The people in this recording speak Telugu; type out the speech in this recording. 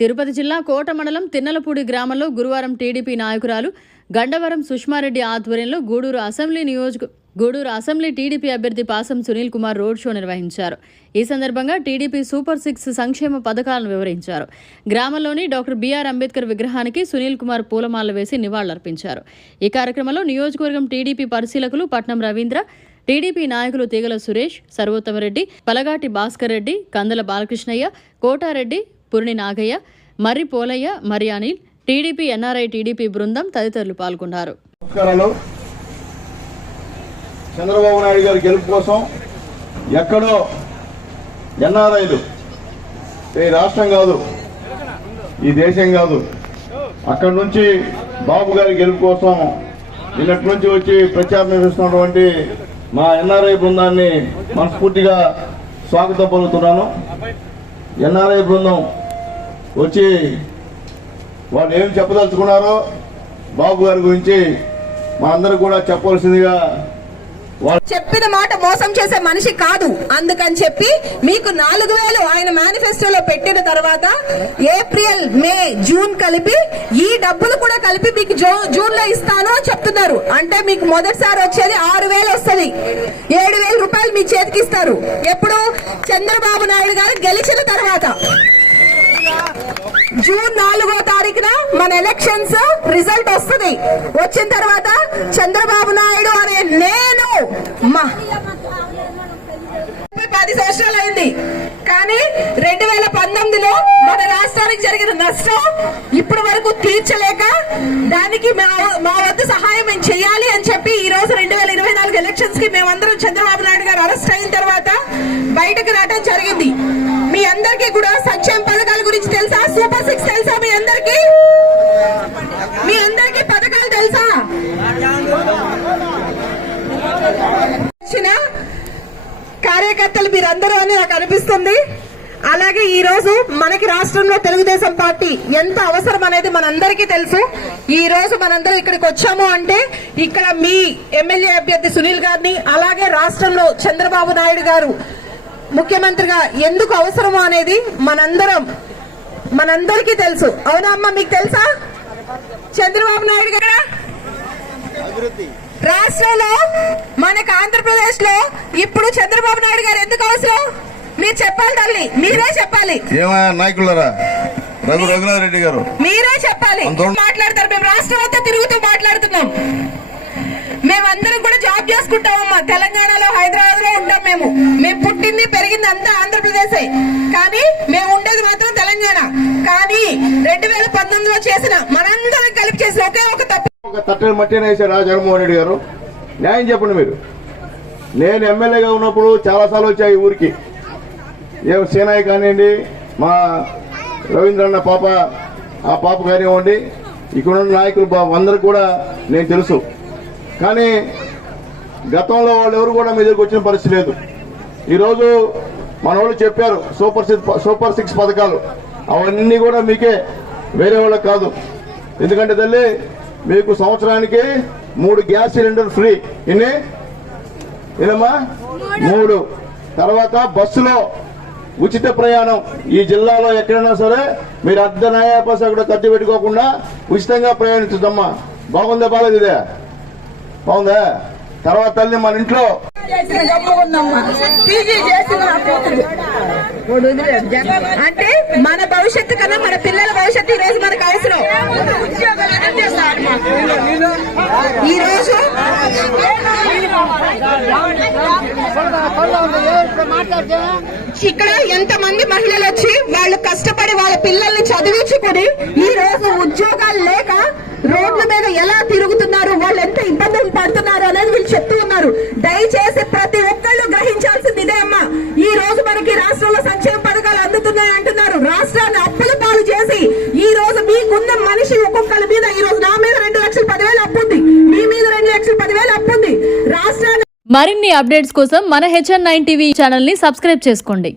తిరుపతి జిల్లా కోట మండలం తిన్నలపూడి గ్రామంలో గురువారం టీడీపీ నాయకురాలు గండవరం సుష్మారెడ్డి ఆధ్వర్యంలో గూడూరు అసెంబ్లీ టీడీపీ అభ్యర్థి పాసం సునీల్ కుమార్ రోడ్ షో నిర్వహించారు. ఈ సందర్భంగా టీడీపీ సూపర్ 6 సంక్షేమ పథకాలను వివరించారు. గ్రామంలోని డాక్టర్ బిఆర్ అంబేద్కర్ విగ్రహానికి సునీల్ కుమార్ పూలమాల వేసి నివాళులర్పించారు. ఈ కార్యక్రమంలో నియోజకవర్గం టీడీపీ పరిశీలకులు పట్నం రవీంద్ర, టీడీపీ నాయకులు తీగల సురేష్, సర్వోత్తమరెడ్డి, పలగాటి భాస్కర్ రెడ్డి, కందల బాలకృష్ణయ్య, కోటారెడ్డి, పురిని నాగయ్య, మర్రి పోలయ్య, మరి అనిల్, టీడీపీ ఎన్ఆర్ఐ టీడీపీ బృందం తదితరులు పాల్గొన్నారు. చంద్రబాబు నాయుడు గారి గెలుపు కోసం ఎక్కడో ఎన్ఆర్ఐలు, ఈ రాష్ట్రం కాదు, ఈ దేశం కాదు, అక్కడి నుంచి బాబు గారి గెలుపు కోసం నిన్నటి నుంచి వచ్చి ప్రచారం నిర్వహిస్తున్నటువంటి మా ఎన్ఆర్ఐ బృందాన్ని మనస్ఫూర్తిగా స్వాగతం పలుకుతున్నాను. ఎన్ఆర్ఐ బృందం వచ్చి వాళ్ళు ఏం చెప్పదలుచుకున్నారో బాబు గారి గురించి మనందరూ కూడా చెప్పవలసిందిగా. చెప్పిన మాట మోసం చేసే మనిషి కాదు. అందుకని చెప్పి మీకు 4,000 ఆయన మేనిఫెస్టోలో పెట్టిన తర్వాత ఏప్రిల్, మే, జూన్ కలిపి ఈ డబ్బులు కూడా కలిపి మీకు జూన్ లో ఇస్తాను అని చెప్తున్నారు. అంటే మీకు మొదటిసారి వచ్చేది 6,000 వస్తుంది. 7,000 రూపాయలు మీ చేతికి ఇస్తారు. ఎప్పుడు? చంద్రబాబు నాయుడు గారు గెలిచిన తర్వాత జూన్ 4వ తారీఖున మన ఎలక్షన్స్ రిజల్ట్ వస్తుంది. వచ్చిన తర్వాత చంద్రబాబు నాయుడు అనే నేను 10 సంవత్సరాలు అయింది, కానీ 2019లో మన రాష్ట్రానికి జరిగిన నష్టం ఇప్పటి వరకు తీర్చలేక దానికి మా వద్ద సహాయం మేము చేయాలి అని చెప్పి ఈ రోజు 2024 ఎలక్షన్స్ కి మేమందరం చంద్రబాబు నాయుడు గారు అరెస్ట్ అయిన తర్వాత బయటకు రావడం జరిగింది. మీ అందరికీ కూడా సంక్షేమ పథకాల గురించి తెలుసా? సూపర్ 6 తెలుసా? మీ అందరికీ పథకాలు తెలుసా? కార్యకర్తలు మీరందరూ అని నాకు అనిపిస్తుంది. అలాగే ఈ రోజు మనకి రాష్ట్రంలో తెలుగుదేశం పార్టీ ఎంత అవసరం అనేది మనందరికీ తెలుసు. ఈ రోజు మనందరం ఇక్కడికి వచ్చాము అంటే ఇక్కడ మీ ఎమ్మెల్యే అభ్యర్థి సునీల్ గారిని, అలాగే రాష్ట్రంలో చంద్రబాబు నాయుడు గారు ముఖ్యమంత్రిగా ఎందుకు అవసరమో అనేది మనందరికీ తెలుసు. అవునా అమ్మ, మీకు తెలుసా? చంద్రబాబు నాయుడు గారు రాష్ట్రంలో మనకు ఆంధ్రప్రదేశ్ లో ఇప్పుడు చంద్రబాబు నాయుడు గారు ఎందుకు అవసరం? మీరు చెప్పాలి తల్లి, మీరే చెప్పాలి. నాయకులరా, రఘునాథరెడ్డి గారు మీరే చెప్పాలి. మాట్లాడతారు. మేము రాష్ట్రం అంతా తిరుగుతూ మాట్లాడుతున్నాం. మేమందరం కూడా జాబ్ చేసుకుంటామమ్మా. తెలంగాణలో, హైదరాబాద్ లో ఉంటాం. మేము పుట్టింది పెరిగింది అంతా ఆంధ్రప్రదేశ్, కానీ మేము ఉండేది మాత్రం తెలంగాణ. కానీ 2019లో చేసిన మనందరం కలిపి చేసిన ఒకే ఒక తప్పు, ఒక తట్టని మట్టిని వేసాడు జగన్మోహన్ రెడ్డి గారు. న్యాయం చెప్పండి మీరు. నేను ఎమ్మెల్యేగా ఉన్నప్పుడు చాలా సార్లు వచ్చాయి ఊరికి. సేనాయి కానివ్వండి, మా రవీంద్రన్న పాప, ఆ పాప కానివ్వండి, ఇక్కడ ఉన్న నాయకులు అందరికి కూడా నేను తెలుసు. కానీ గతంలో వాళ్ళు ఎవరు కూడా మీ దగ్గరికి వచ్చిన పరిస్థితి లేదు. ఈరోజు మన వాళ్ళు చెప్పారు సూపర్ 6 పథకాలు, అవన్నీ కూడా మీకే, వేరే వాళ్ళకి కాదు. ఎందుకంటే తల్లి, మీకు సంవత్సరానికి 3 గ్యాస్ సిలిండర్ ఫ్రీ. ఏనమ్మా? 3. తర్వాత బస్సులో ఉచిత ప్రయాణం. ఈ జిల్లాలో ఎక్కడైనా సరే మీరు అర్ధ నయా పైసా కూడా ఖర్చు పెట్టుకోకుండా ఉచితంగా ప్రయాణించదమ్మా. బాగుందా? బాగాలేదు? ఇదే బాగుందా? తర్వాత తల్లి మన ఇంట్లో అంటే మన భవిష్యత్తు కన్నా మన పిల్లల భవిష్యత్తు ఈ రోజు మనకు అవసరం. ఈ రోజు ఇక్కడ ఎంతమంది మహిళలు వచ్చి వాళ్ళు కష్టపడి వాళ్ళ పిల్లల్ని చదివించుకుని ఈ రోజు ఉద్యోగాలు లేక రోడ్ల మీద ఎలా తిరుగుతున్నారు, వాళ్ళు ఎంత ఇబ్బందులు పడుతున్నారు అనేది వీళ్ళు చెప్తూ ఉన్నారు. దయచేసి ప్రతి ఒక్కళ్ళు గ్రహించాల్సింది ఇదే అమ్మా. ఈ రోజు మనకి రాష్ట్రంలో సంక్షేమ పథకాలు అందుతున్నాయి అంటున్నారు. రాష్ట్రాన్ని అప్పుల పాలు చేసి ఈ రోజు మీకున్న మనిషి ఒక్కొక్కరి మీద, ఈ రోజు నా మీద 2,10,000 అప్పు ఉంది, మీ మీద 2,10,000 అప్పు ఉంది. రాష్ట్రాన్ని మరిన్ని అప్డేట్స్ కోసం మన HN9 టీవీ ఛానల్ ని సబ్స్క్రైబ్ చేసుకోండి.